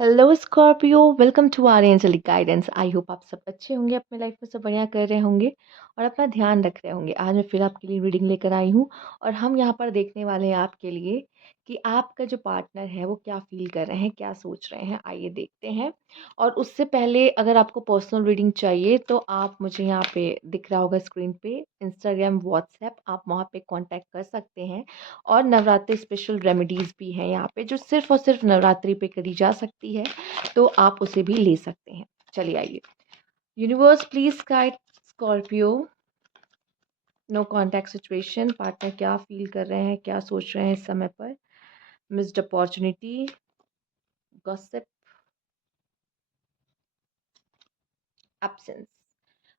Hello Scorpio, welcome to our angelic guidance. I hope आप सब अच्छे होंगे, अपने लाइफ में सब बढ़िया कर रहे होंगे और अपना ध्यान रख रहे होंगे। आज मैं फिर आपके लिए रीडिंग लेकर आई हूँ और हम यहाँ पर देखने वाले हैं आपके लिए कि आपका जो पार्टनर है वो क्या फील कर रहे हैं, क्या सोच रहे हैं। आइए देखते हैं। और उससे पहले अगर आपको पर्सनल रीडिंग चाहिए तो आप मुझे यहाँ पे दिख रहा होगा स्क्रीन पे इंस्टाग्राम, व्हाट्सएप, आप वहाँ पे कांटेक्ट कर सकते हैं। और नवरात्रि स्पेशल रेमेडीज़ भी हैं यहाँ पे जो सिर्फ़ और सिर्फ़ नवरात्रि पे करी जा सकती है, तो आप उसे भी ले सकते हैं। चलिए आइए। Universe please guide Scorpio. No contact situation, partner क्या फ़ील कर रहे हैं, क्या सोच रहे हैं इस समय पर। Missed opportunity, gossip, absence.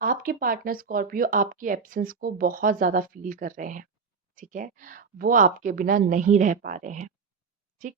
आपके पार्टनर स्कॉर्पियो आपकी एब्सेंस को बहुत ज़्यादा फ़ील कर रहे हैं, ठीक है? वो आपके बिना नहीं रह पा रहे हैं, ठीक?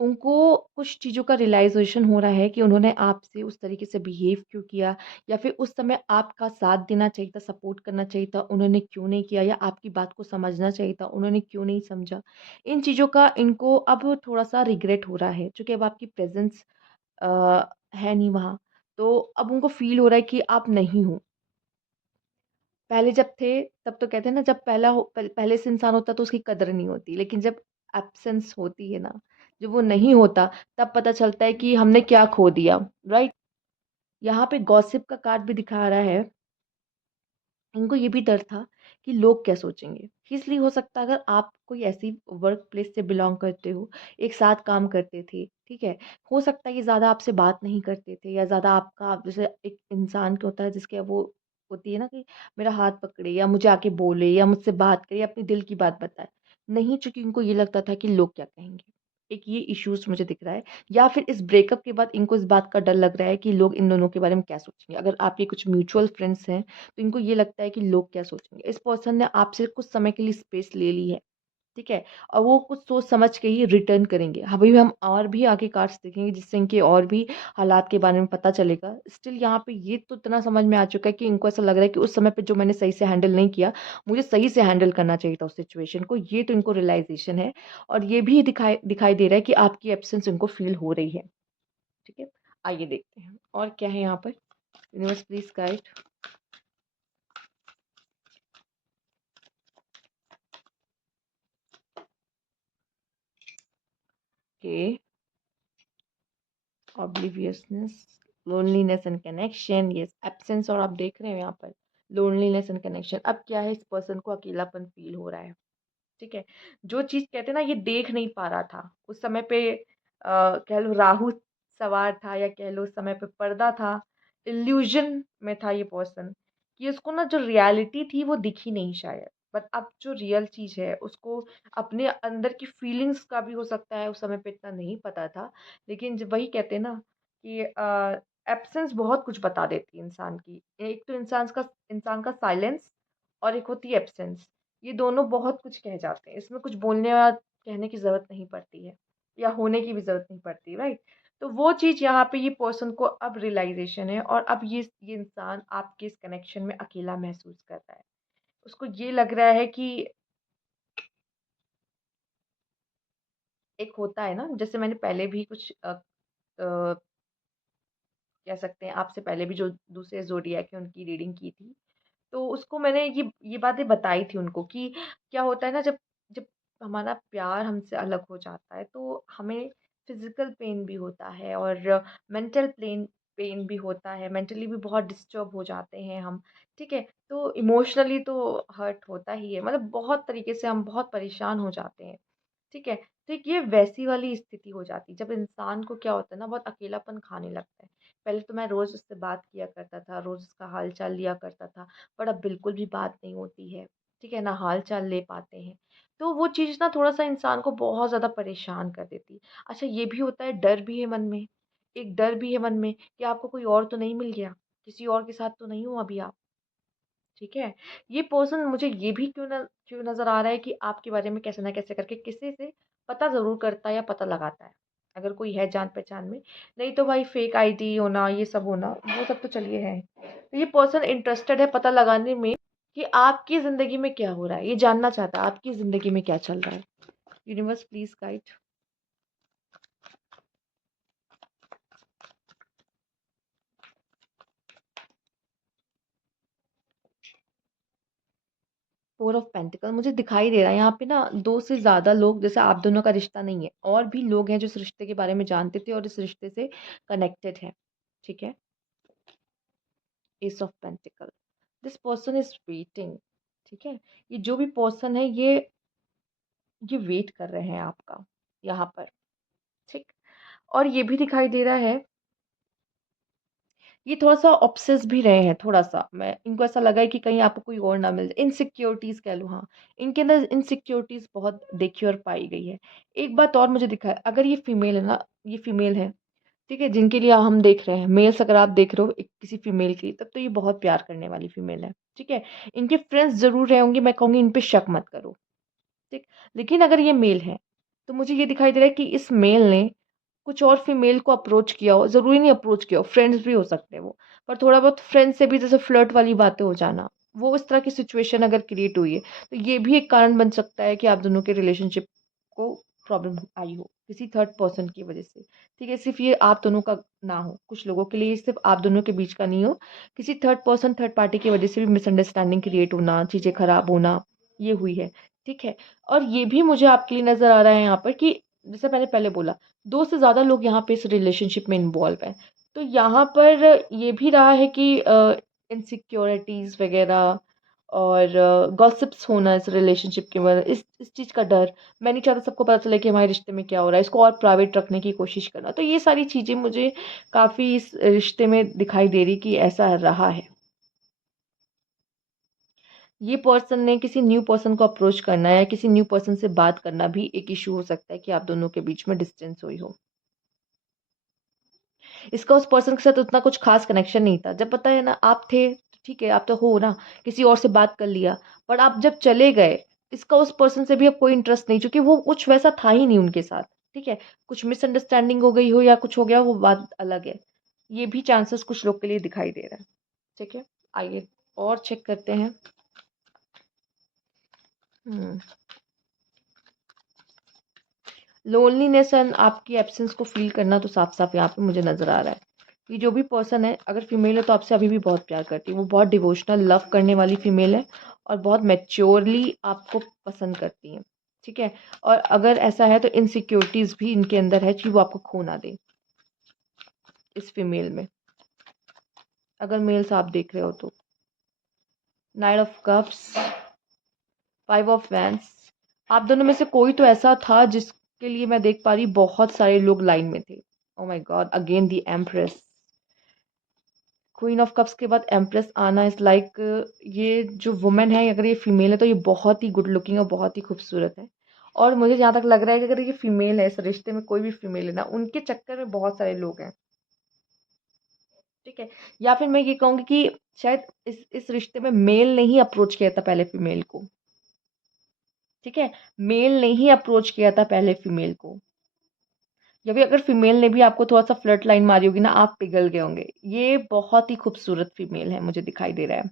उनको कुछ चीज़ों का रियलाइज़ेशन हो रहा है कि उन्होंने आपसे उस तरीके से बिहेव क्यों किया, या फिर उस समय आपका साथ देना चाहिए था, सपोर्ट करना चाहिए था, उन्होंने क्यों नहीं किया, या आपकी बात को समझना चाहिए था, उन्होंने क्यों नहीं समझा। इन चीज़ों का इनको अब थोड़ा-सा रिग्रेट हो रहा है, चूँकि अब आपकी प्रेज़ेंस अ, है नहीं वहाँ, तो अब उनको फ़ील हो रहा है कि आप नहीं हो। पहले जब थे, तब तो कहते हैं ना, जब पहले से इंसान होता तो उसकी कदर नहीं होती, लेकिन जब एब्सेंस होती है ना, जब वो नहीं होता, तब पता चलता है कि हमने क्या खो दिया, राइट? यहाँ पे गॉसिप का कार्ड भी दिखा रहा है। इनको ये भी डर था कि लोग क्या सोचेंगे। इसलिए हो सकता है अगर आप कोई ऐसी वर्क प्लेस से बिलॉन्ग करते हो, एक साथ काम करते थे, ठीक है? हो सकता है ये ज़्यादा आपसे बात नहीं करते थे, या ज़्यादा आपका जैसे एक इंसान क्या होता है जिसके वो होती है ना कि मेरा हाथ पकड़े या मुझे आके बोले या मुझसे बात करे या अपने दिल की बात बताए। नहीं, चूँकि इनको ये लगता था कि लोग क्या कहेंगे। एक ये इश्यूज़ मुझे दिख रहा है, या फिर इस ब्रेकअप के बाद इनको इस बात का डर लग रहा है कि लोग इन दोनों के बारे में क्या सोचेंगे। अगर आपके कुछ म्यूचुअल फ्रेंड्स हैं, तो इनको ये लगता है कि लोग क्या सोचेंगे। इस पर्सन ने आपसे कुछ समय के लिए स्पेस ले ली है, ठीक है? और वो कुछ सोच समझ के ही रिटर्न करेंगे। अभी भी हम और भी आगे कार्ड्स देखेंगे जिससे इनके और भी हालात के बारे में पता चलेगा। स्टिल यहाँ पे ये तो इतना समझ में आ चुका है कि इनको ऐसा लग रहा है कि उस समय पे जो मैंने सही से हैंडल नहीं किया, मुझे सही से हैंडल करना चाहिए था उस सिचुएशन को। ये तो इनको रियलाइज़ेशन है, और ये भी दिखाई दिखाई दे रहा है कि आपकी एब्सेंस इनको फ़ील हो रही है, ठीक है? आइए देखते हैं और क्या है यहाँ पर। Universe please guide. Okay. Obliviousness, loneliness and connection, yes absence, और आप देख रहे हो यहाँ पर लोनलीनेस एंड कनेक्शन। अब क्या है, इस पर्सन को अकेलापन फील हो रहा है, ठीक है? जो चीज़ कहते हैं ना, ये देख नहीं पा रहा था उस समय पे, कह लो राहु सवार था, या कह लो उस समय पे पर्दा था, इल्यूजन में था ये पर्सन, कि उसको ना जो रियलिटी थी वो दिखी नहीं शायद। बट अब जो रियल चीज़ है उसको, अपने अंदर की फीलिंग्स का भी हो सकता है उस समय पे इतना नहीं पता था। लेकिन जब वही कहते हैं ना कि एब्सेंस बहुत कुछ बता देती है इंसान की। एक तो इंसान का साइलेंस, और एक होती है एब्सेंस। ये दोनों बहुत कुछ कह जाते हैं। इसमें कुछ बोलने या कहने की ज़रूरत नहीं पड़ती है, या होने की भी ज़रूरत नहीं पड़ती, राइट? तो वो चीज़ यहाँ पे ये पर्सन को अब रियलाइज़ेशन है, और अब ये इंसान आपके इस कनेक्शन में अकेला महसूस कर रहा है। उसको ये लग रहा है कि एक होता है ना, जैसे मैंने पहले भी कुछ कह सकते हैं आपसे पहले भी जो दूसरे ज़ोडिएक है उनकी रीडिंग की थी। तो उसको मैंने ये बातें बताई थी उनको कि क्या होता है ना, जब जब हमारा प्यार हमसे अलग हो जाता है तो हमें फिजिकल पेन भी होता है, और मेंटल पेन भी होता है। मेंटली भी बहुत डिस्टर्ब हो जाते हैं हम, ठीक है? तो इमोशनली तो हर्ट होता ही है, मतलब बहुत तरीके से हम बहुत परेशान हो जाते हैं, ठीक है? तो एक ये वैसी वाली स्थिति हो जाती है जब इंसान को क्या होता है ना, बहुत अकेलापन खाने लगता है। पहले तो मैं रोज़ उससे बात किया करता था, रोज़ उसका हाल-चाल लिया करता था, पर अब बिल्कुल भी बात नहीं होती है, ठीक है? ना हाल-चाल ले पाते हैं। तो वो चीज़ ना थोड़ा-सा इंसान को बहुत ज़्यादा परेशान कर देती है। अच्छा, ये भी होता है, डर भी है मन में, एक डर भी है मन में कि आपको कोई और तो नहीं मिल गया, किसी और के साथ तो नहीं हो अभी आप, ठीक है? ये पर्सन मुझे ये भी क्यों नज़र आ रहा है कि आपके बारे में कैसे ना कैसे करके किसी से पता ज़रूर करता है या पता लगाता है, अगर कोई है जान-पहचान में। नहीं तो भाई फेक आईडी होना, ये सब होना, वो सब तो चलिए है। तो ये पर्सन इंटरेस्टेड है पता लगाने में कि आपकी ज़िंदगी में क्या हो रहा है, ये जानना चाहता है आपकी ज़िंदगी में क्या चल रहा है। Universe please guide. Four of pentacle मुझे दिखाई दे रहा है यहाँ पे ना, दो से ज़्यादा लोग, जैसे आप दोनों का रिश्ता नहीं है, और भी लोग हैं जो इस रिश्ते के बारे में जानते थे और इस रिश्ते से कनेक्टेड हैं। ठीक है, S of pentacle, this person is waiting. ठीक है, ये जो भी पर्सन है ये वेट कर रहे हैं आपका यहाँ पर। ठीक, और ये भी दिखाई दे रहा है, ये थोड़ा-सा ऑब्सेस भी रहे हैं थोड़ा-सा। मैं इनको ऐसा लगा है कि कहीं आपको कोई और ना मिल जाए। इनसिक्योरिटीज़ कह लो, हाँ। इनके अंदर इनसिक्योरिटीज़ बहुत देखी और पाई गई है। एक बात और मुझे दिखा है, अगर ये फीमेल है ना, ये फीमेल है, ठीक है? जिनके लिए हम देख रहे हैं, मेल्स अगर आप देख रहे हो एक किसी फीमेल के लिए, तब तो ये बहुत प्यार करने वाली फीमेल है, ठीक है? इनके फ्रेंड्स ज़रूर रहे होंगे, मैं कहूँगी इन पे शक मत करो, ठीक? लेकिन अगर ये मेल है, तो मुझे ये दिखाई दे रहा है कि इस मेल ने कुछ और फीमेल को अप्रोच किया हो, ज़रूरी नहीं अप्रोच किया हो, फ्रेंड्स भी हो सकते हैं वो। पर थोड़ा बहुत फ्रेंड्स से भी जैसे फ्लर्ट वाली बातें हो जाना, वो इस तरह की सिचुएशन अगर क्रिएट हुई है, तो ये भी एक कारण बन सकता है कि आप दोनों के रिलेशनशिप को प्रॉब्लम आई हो, किसी थर्ड पर्सन की वजह से। ठीक है? सिर्फ़ ये आप दोनों का ना हो, कुछ लोगों के लिए ये सिर्फ़ आप दोनों के बीच का नहीं हो, किसी थर्ड पर्सन, थर्ड पार्टी की वजह से भी मिसअंडरस्टैंडिंग क्रिएट होना, चीज़ें खराब होना, ये हुई है। ठीक है? और ये भी मुझे आपके लिए नज़र आ रहा है यहाँ पर कि जैसे मैंने पहले बोला, 2 से ज़्यादा लोग यहाँ पे इस रिलेशनशिप में इन्वॉल्व हैं। तो यहाँ पर ये भी रहा है कि इनसिक्योरिटीज़ वग़ैरह और गॉसिप्स होना इस रिलेशनशिप के बारे, इस चीज़ का डर। मैं नहीं चाहता सबको पता चले कि हमारे रिश्ते में क्या हो रहा है, इसको और प्राइवेट रखने की कोशिश करना। तो ये सारी चीज़ें मुझे काफ़ी इस रिश्ते में दिखाई दे रही कि ऐसा रहा है। ये पर्सन ने किसी न्यू पर्सन को अप्रोच करना या किसी न्यू पर्सन से बात करना भी एक इश्यू हो सकता है कि आप दोनों के बीच में डिस्टेंस हुई हो। इसका उस पर्सन के साथ उतना कुछ खास कनेक्शन नहीं था। जब पता है ना आप थे, तो ठीक है, आप तो हो ना, किसी और से बात कर लिया। पर आप जब चले गए, इसका उस पर्सन से भी अब कोई इंटरेस्ट नहीं, क्योंकि वो कुछ वैसा था ही नहीं उनके साथ। ठीक है? कुछ मिसअंडरस्टैंडिंग हो गई हो या कुछ हो गया, वो बात अलग है। ये भी चांसेस कुछ लोग के लिए दिखाई दे रहा है। ठीक है? आइए और चेक करते हैं। हुँ। लोनलीनेस एंड आपकी एब्सेंस को फ़ील करना तो साफ-साफ यहाँ पे मुझे नज़र आ रहा है। ये जो भी पर्सन है, अगर फीमेल है तो आपसे अभी भी बहुत प्यार करती है। वो बहुत डिवोशनल लव करने वाली फीमेल है और बहुत मैच्योरली आपको पसंद करती हैं। ठीक है? और अगर ऐसा है तो इनसिक्योरिटीज़ भी इनके अंदर है कि वो आपको खो ना दें, इस फीमेल में। अगर मेल्स आप देख रहे हो तो। Night of cups, five of wands, आप दोनों में से कोई तो ऐसा था जिसके लिए मैं देख पा रही बहुत सारे लोग लाइन में थे। Oh my God! Again the empress. Queen of cups के बाद एम्प्रेस आना इज़ लाइक, ये जो वुमन है, अगर ये फीमेल है तो ये बहुत ही गुड लुकिंग और बहुत ही खूबसूरत है। और मुझे जहाँ तक लग रहा है कि अगर ये फीमेल है, इस रिश्ते में कोई भी फीमेल है ना, उनके चक्कर में बहुत सारे लोग हैं। ठीक है? या फिर मैं ये कहूँगी कि शायद इस रिश्ते में मेल ने ही अप्रोच किया था पहले फीमेल को। ठीक है? मेल ने ही अप्रोच किया था पहले फीमेल को। या फिर अगर फीमेल ने भी आपको थोड़ा-सा फ्लर्ट लाइन मारी होगी ना, आप पिघल गए होंगे। ये बहुत ही खूबसूरत फीमेल है, मुझे दिखाई दे रहा है।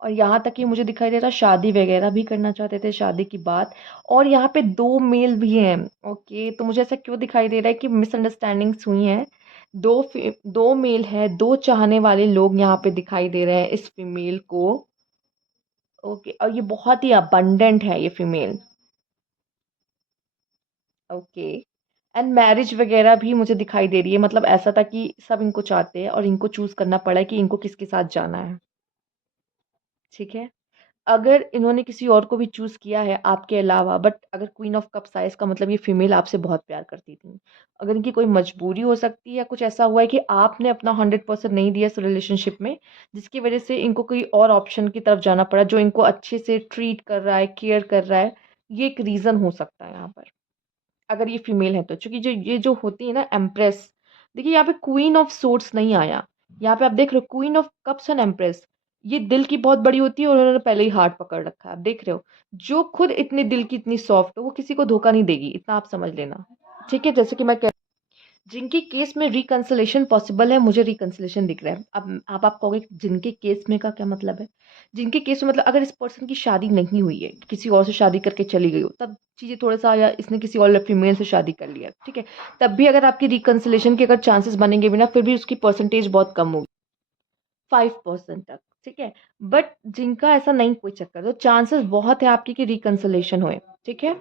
और यहाँ तक कि मुझे दिखाई दे रहा है शादी वगैरह भी करना चाहते थे, शादी की बात। और यहाँ पे 2 मेल भी हैं। ओके, तो मुझे ऐसा क्यों दिखाई दे रहा है कि मिसअंडरस्टैंडिंग्स हुई हैं। 2 मेल हैं, 2 चाहने वाले लोग यहाँ पे दिखाई दे रहे हैं इस फीमेल को। ओके, और ये बहुत ही अबंडेंट है ये फीमेल। ओके, एंड मैरिज वगैरह भी मुझे दिखाई दे रही है, मतलब ऐसा था कि सब इनको चाहते हैं और इनको चूज़ करना पड़ा है कि इनको किसके साथ जाना है। ठीक है? अगर इन्होंने किसी और को भी चूज़ किया है आपके अलावा, बट अगर क्वीन ऑफ कप्स आया, इसका मतलब ये फीमेल आपसे बहुत प्यार करती थी। अगर इनकी कोई मजबूरी हो सकती है या कुछ ऐसा हुआ है कि आपने अपना 100% नहीं दिया इस रिलेशनशिप में, जिसकी वज़ह से इनको कोई और ऑप्शन की तरफ जाना पड़ा, जो इनको अच्छे से ट्रीट कर रहा है, केयर कर रहा है, ये एक रीज़न हो सकता है यहाँ पर। अगर ये फीमेल है तो, क्योंकि जो होती है ना एम्प्रेस, देखिए यहाँ पे क्वीन ऑफ सोर्ड्स नहीं आया, यहाँ पे आप देख रहे हो queen of cups and empress, ये दिल की बहुत बड़ी होती है और उन्होंने पहले ही हार्ट पकड़ रखा है, आप देख रहे हो। जो खुद इतने दिल की इतनी सॉफ्ट हो, वो किसी को धोखा नहीं देगी, इतना आप समझ लेना। ठीक है, जैसे कि मैं कह, जिनके केस में रिकंसिलेशन पॉसिबल है, मुझे रिकंसिलेशन दिख रहा है। अब आप कहोगे जिनके केस में का क्या मतलब है? जिनके केस में मतलब अगर इस पर्सन की शादी नहीं हुई है, किसी और से शादी करके चली गई हो, तब चीज़ें थोड़ा-सा, या इसने किसी और फीमेल से शादी कर लिया, ठीक है? तब भी अगर आपकी रिकंसिलेशन के अगर चांसेस बनेंगे भी ना, फिर भी उसकी परसेंटेज बहुत कम होगी, 5% तक। ठीक है? बट जिनका ऐसा नहीं कोई चक्कर, तो चांसेस बहुत है आपकी कि रिकंसिलिएशन होए, ठीक है?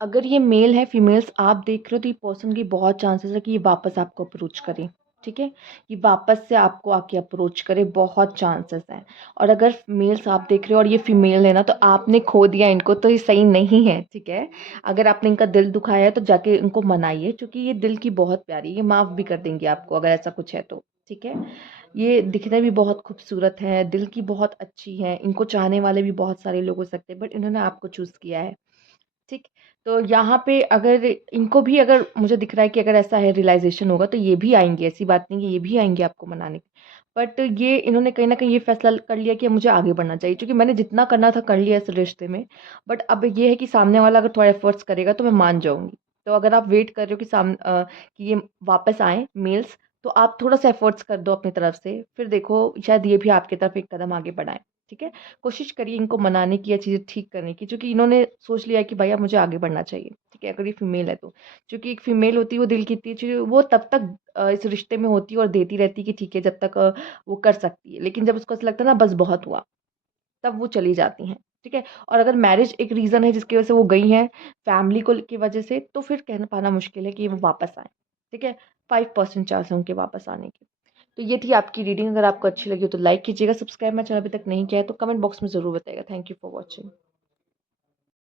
अगर ये मेल है, फीमेल्स आप देख रहे हो तो ये पर्सन की बहुत चांसेस है कि ये वापस आपको अप्रोच करे, ठीक है? ये वापस से आपको आके अप्रोच करे, बहुत चांसेस हैं। और अगर मेल्स आप देख रहे हो और ये फीमेल है ना, तो आपने खो दिया इनको, तो ये सही नहीं है, ठीक है? अगर आपने इनका दिल दुखाया है तो जाके इनको मनाइए, क्योंकि ये दिल की बहुत प्यारी है, ये माफ़ भी कर देंगी आपको अगर ऐसा कुछ है तो, ठीक है? ये दिखने भी बहुत खूबसूरत है, दिल की बहुत अच्छी है, इनको चाहने वाले भी बहुत सारे लोग हो सकते हैं, बट इन्होंने आपको चूज़ किया है। ठीक। तो यहाँ पे अगर इनको भी, अगर मुझे दिख रहा है कि अगर ऐसा है रियलाइज़ेशन होगा तो ये भी आएँगे, ऐसी बात नहीं है, ये भी आएँगे आपको मनाने। बट ये इन्होंने कहीं न कहीं ये फ़ैसला कर लिया कि अब मुझे आगे बढ़ना चाहिए, क्योंकि मैंने जितना करना था कर लिया इस रिश्ते में। बट अब ये है कि सामने वाला अगर थोड़ा एफ़र्ट्स करेगा तो मैं मान जाऊँगी। तो अगर आप वेट कर रहे हो कि कि ये वापस आएँ मेल्स, तो आप थोड़ा-सा एफ़र्ट्स कर दो अपनी तरफ से, फिर देखो शायद ये भी आपकी तरफ एक कदम आगे बढ़ाएँ, ठीक है? कोशिश करिए इनको मनाने की या चीज़ें ठीक करने की, क्योंकि इन्होंने सोच लिया है कि भाई अब मुझे आगे बढ़ना चाहिए, ठीक है? अगर ये फीमेल है तो। क्योंकि एक फीमेल होती है वो दिल की इतनी अच्छी, वो तब तक इस रिश्ते में होती है और देती रहती है कि ठीक है जब तक वो कर सकती है। लेकिन जब उसको ऐसा लगता है ना बस बहुत हुआ, तब वो चली जाती हैं, ठीक है? और अगर मैरिज एक रीज़न है जिसकी वज़ह से वो गई हैं, फैमिली को की वज़ह से, तो फिर कह पाना मुश्किल है कि वो वापस आएँ, ठीक है? 5% चांस है उनके वापस आने के। तो ये थी आपकी रीडिंग, अगर आपको अच्छी लगी हो तो लाइक कीजिएगा, सब्सक्राइब मेरा चैनल अभी तक नहीं किया है तो कमेंट बॉक्स में ज़रूर बताइएगा। Thank you for watching.